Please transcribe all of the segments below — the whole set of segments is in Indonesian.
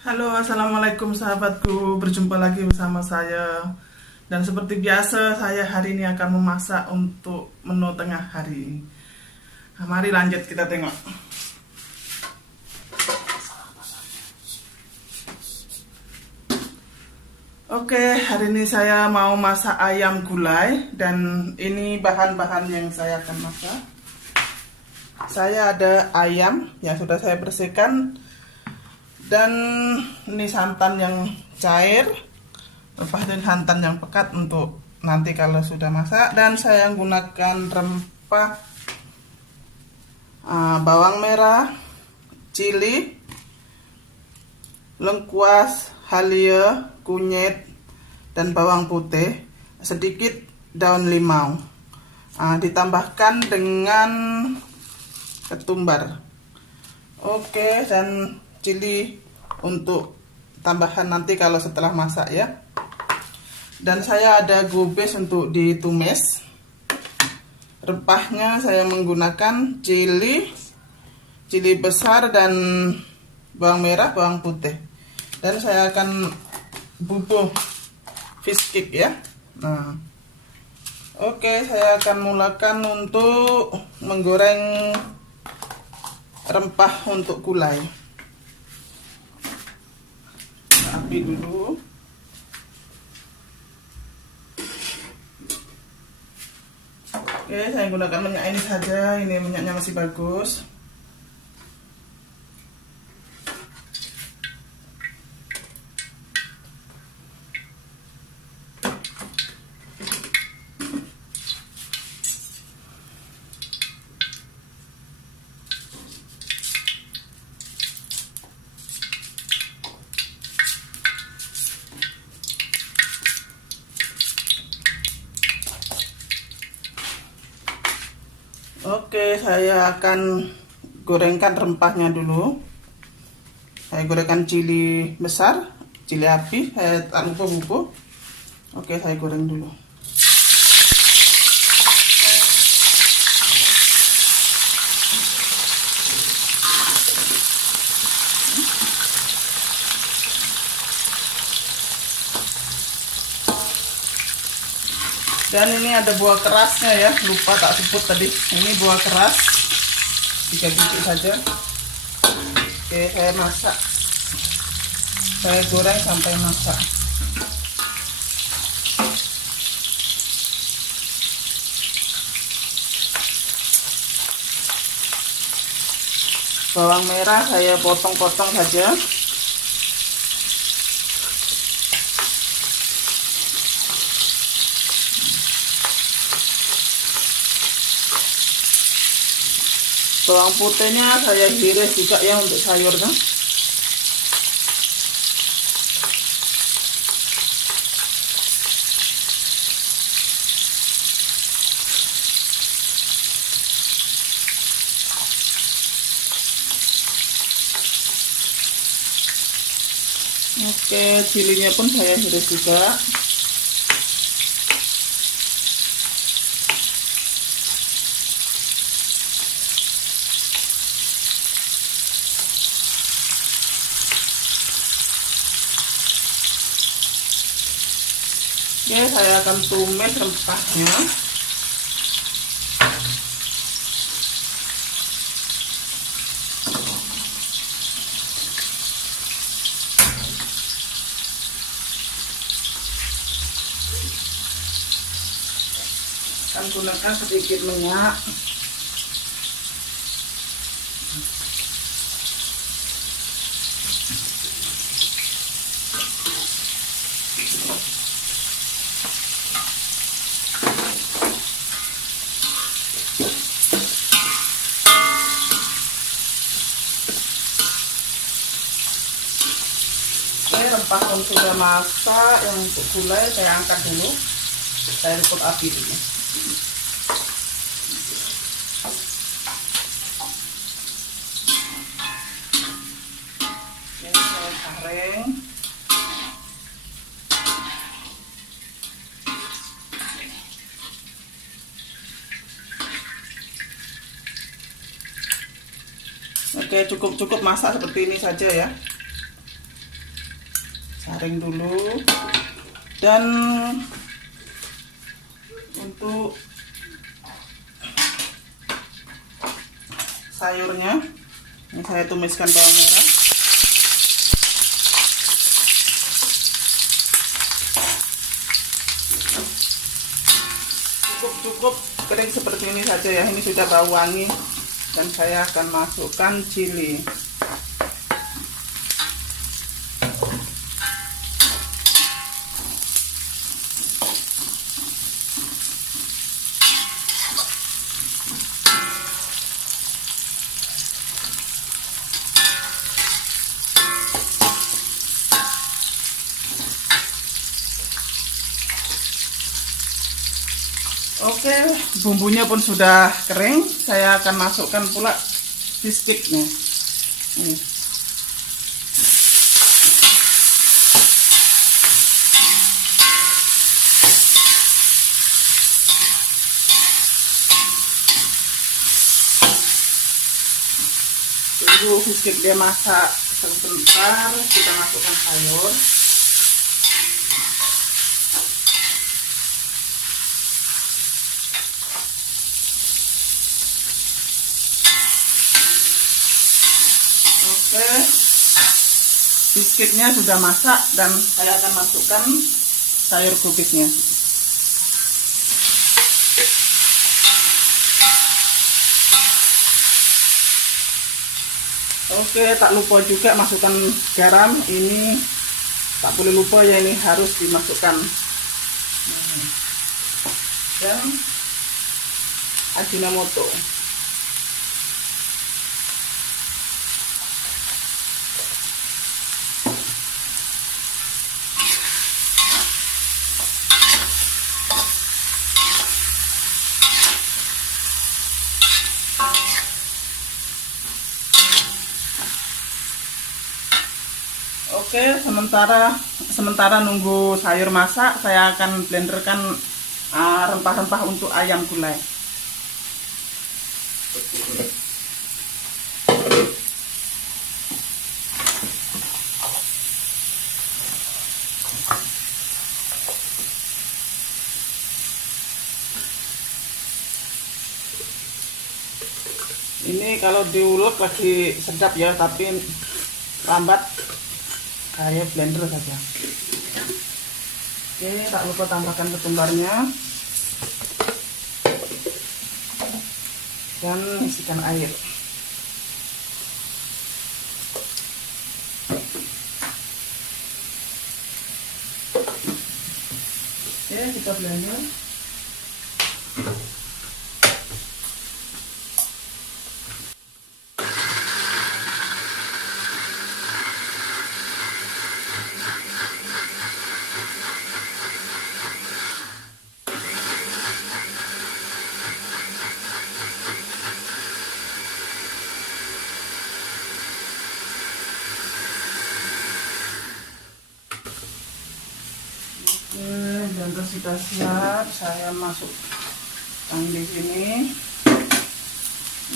Halo, assalamualaikum sahabatku. Berjumpa lagi bersama saya. Dan seperti biasa, saya hari ini akan memasak untuk menu tengah hari. Nah, mari lanjut kita tengok. Oke, hari ini saya mau masak ayam gulai. Dan ini bahan-bahan yang saya akan masak. Saya ada ayam yang sudah saya bersihkan. Dan ini santan yang cair, lepas itu santan yang pekat untuk nanti kalau sudah masak. Dan saya menggunakan rempah bawang merah, cili, lengkuas, halia, kunyit, dan bawang putih, sedikit daun limau. Ditambahkan dengan ketumbar. Oke, dan cili untuk tambahan nanti kalau setelah masak ya. Dan saya ada gobes untuk ditumis. Rempahnya saya menggunakan cili besar dan bawang merah, bawang putih. Dan saya akan bubuk fish cake ya. Nah, oke, saya akan mulakan untuk menggoreng rempah untuk gulai. Api dulu. Oke, saya gunakan minyak ini saja. Ini minyaknya masih bagus. Oke, saya akan gorengkan rempahnya dulu. Saya gorengkan cili besar, cili api, saya tak lupa bubuk. Oke, saya goreng dulu. Dan ini ada buah kerasnya ya, lupa tak sebut tadi. Ini buah keras, 3 biji saja. Oke, saya masak. Saya goreng sampai masak. Bawang merah saya potong-potong saja. Bawang putihnya saya iris juga ya untuk sayurnya. Oke, cilinya pun saya iris juga. Oke, saya akan tumis rempahnya. Akan gunakan sedikit minyak. Rempah pun sudah masak, yang untuk gulai saya angkat dulu, saya tutup api dulu. Ini saya saring. Oke, cukup masak seperti ini saja ya. saring dulu. Dan untuk sayurnya, ini saya tumiskan bawang merah. Cukup kering seperti ini saja ya, ini sudah bau wangi. Dan saya akan masukkan chili. Oke, bumbunya pun sudah kering. Saya akan masukkan pula fish sticknya. Ini. Tunggu fish stick dia masak sebentar, kita masukkan sayur. Oke, biskuitnya sudah masak dan saya akan masukkan sayur kubisnya. Oke, tak lupa juga masukkan garam. Ini tak boleh lupa ya, ini harus dimasukkan. Dan Ajinomoto. Oke, sementara nunggu sayur masak, saya akan blenderkan rempah-rempah untuk ayam gulai. Ini kalau diulek lagi sedap ya, tapi lambat. Saya blender saja. Oke, tak lupa tambahkan ketumbarnya dan isikan air. Oke, kita blender. Blender sudah siap, saya masukkan di sini.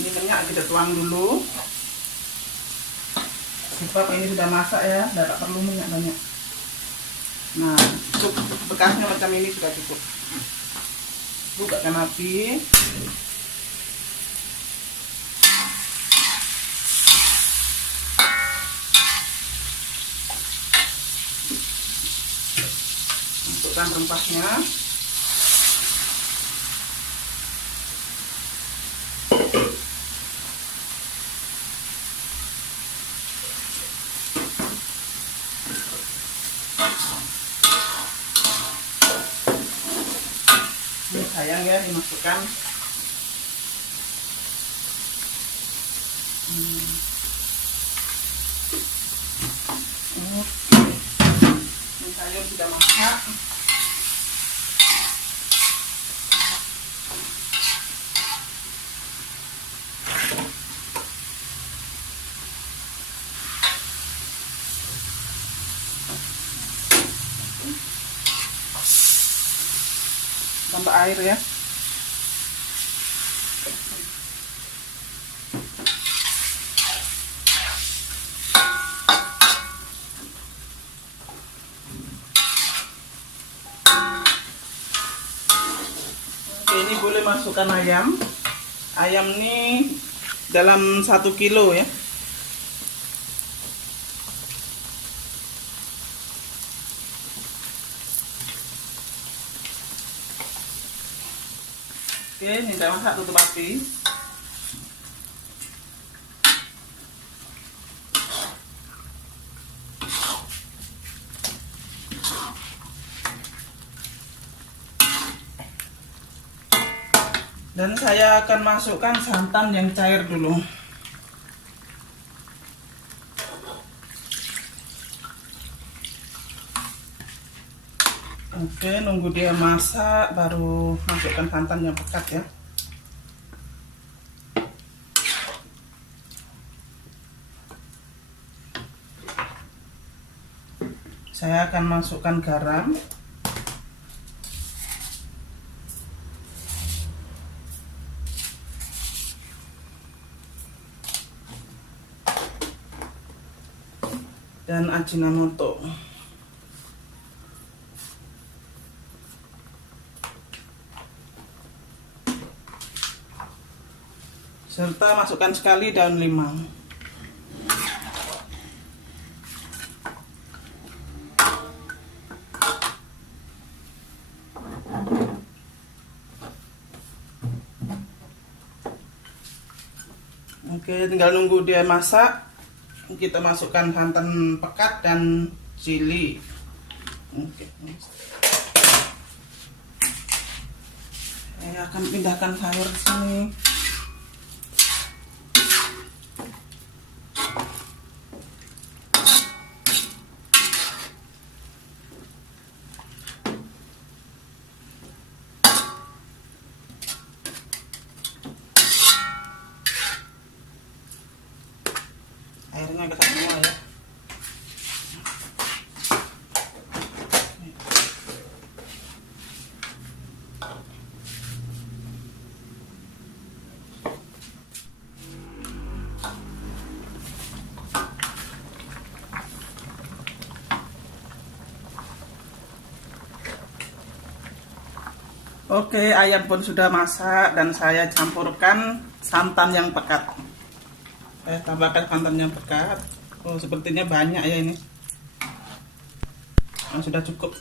Ini minyak kita tuang dulu, sebab ini sudah masak ya, tidak perlu minyak banyak. Nah, cukup bekasnya macam ini sudah cukup. Bukakan api. Masukkan rempahnya. Ini sayang ya dimasukkan. Ini sayur sudah masak. Tambah air ya. masukkan ayam. Ayam ini dalam 1 kilo ya. Oke, ini udah masak, tutup api. Dan saya akan masukkan santan yang cair dulu. Oke, nunggu dia masak baru masukkan santan yang pekat ya. Saya akan masukkan garam. Dan Ajinomoto. Serta masukkan sekali daun limau. Oke, tinggal nunggu dia masak. Kita masukkan santan pekat dan chili. Oke. Saya akan pindahkan sayur ke sini. Airnya ke semua ya. Oke, ayam pun sudah masak dan saya campurkan santan yang pekat. Saya tambahkan santan yang pekat. Oh, sepertinya banyak ya ini. Nah, sudah cukup.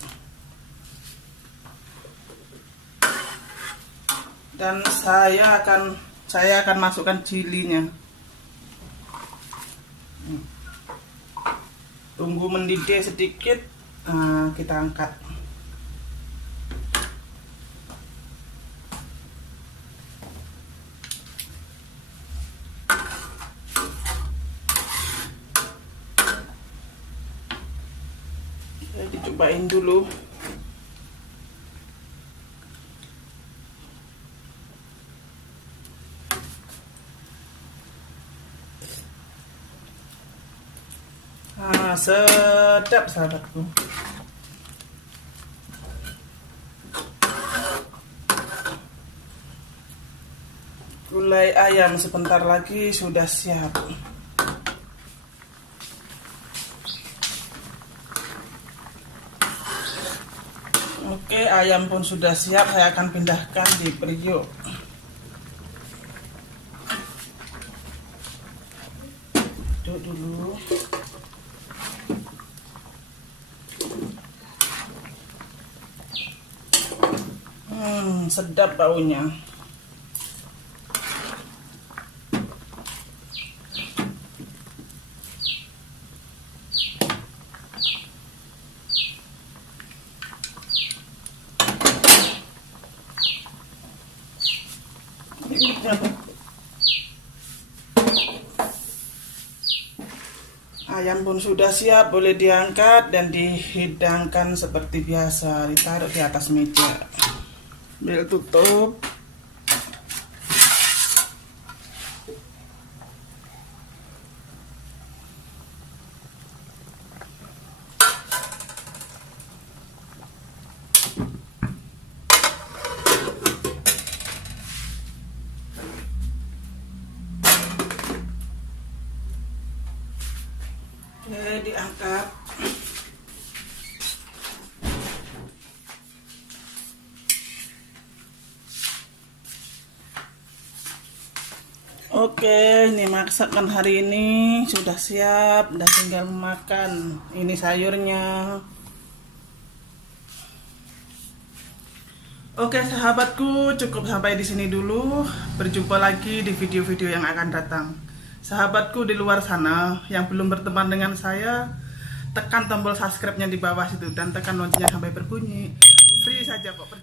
Dan saya akan masukkan chilinya. Tunggu mendidih sedikit, kita angkat. Dicobain dulu. Sedap sahabatku. Gulai ayam sebentar lagi sudah siap. Oke, ayam pun sudah siap. Saya akan pindahkan di periuk. Duduk dulu. Sedap baunya. Ayam pun sudah siap, boleh diangkat dan dihidangkan seperti biasa, ditaruh di atas meja. Ambil tutup. Oke, diangkat. Oke, ini masakan hari ini sudah siap, udah tinggal makan. Ini sayurnya. Oke, sahabatku, cukup sampai di sini dulu. Berjumpa lagi di video-video yang akan datang. Sahabatku di luar sana yang belum berteman dengan saya, tekan tombol subscribe-nya di bawah situ dan tekan loncengnya sampai berbunyi. Free saja kok.